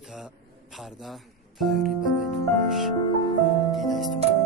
تا پرده تیاری برای نمایش دیده است.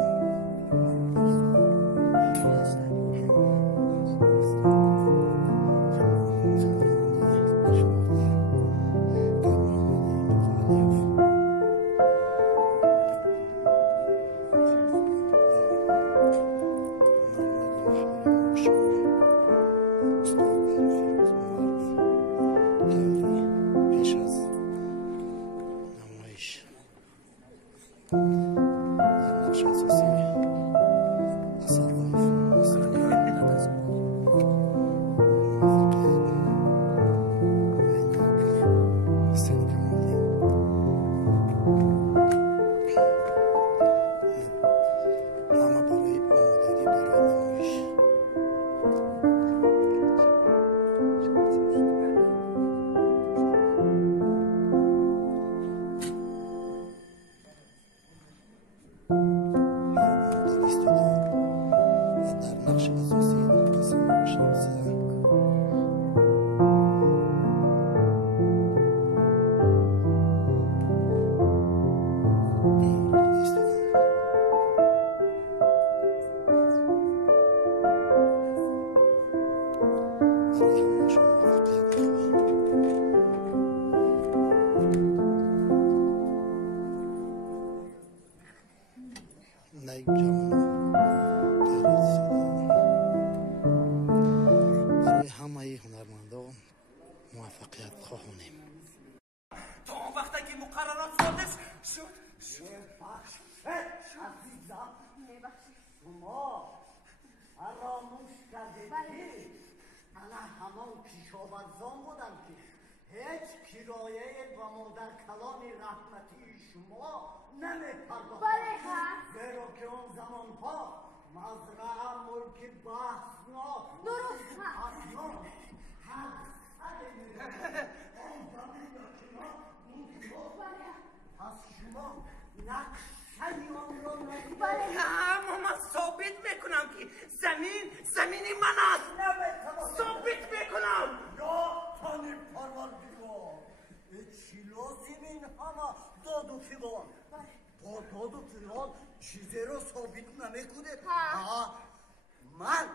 من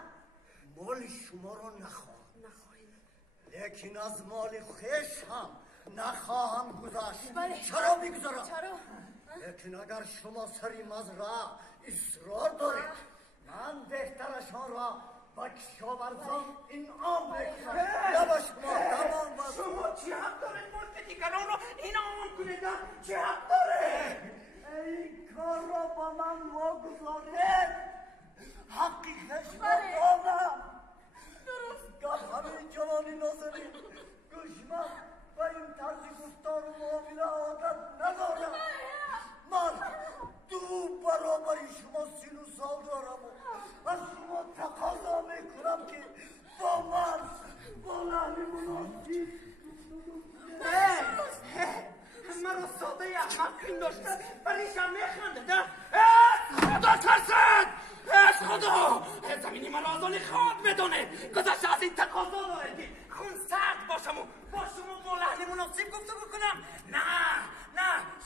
مال شما رو نخواهم، لیکن از مال خویش هم نخواهم گذاشت. چرا میگذارم؟ لیکن اگر شما سری مزرعه اصرار دارید، من بهترشان را با کشاورزان انعام بکنم. یا با شما تمام باز. شما چی حق دارید ملک دیگران را انعام کنید؟ چی حق دارید؟ این کار را با من واگذارید. حقی خشم دارم. گر همین جوانی نازنین گوشمم و این طرز گفتار و معامله عادت ندارم. من دو برابر شما 30 سال دارم و از شما تقاضا میکنم که با من با لحن مناسب مرا ساده احمق پنداشته پریشان میخنده. خدا ترسد، از خدا زمینی من آزانی خواد بدونه. گذشته از این تقاضا داره که خون سرد باشم و با شما با لحن مناسب گفته بکنم. نه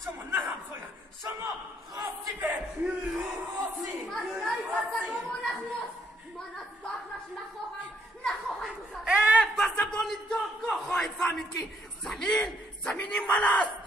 شما نه همسایه، شما خاصیبه خاصی. من از بخرش نخواهم گذاشت. با زبان دادگاه خواهید فهمید که زمینی من است.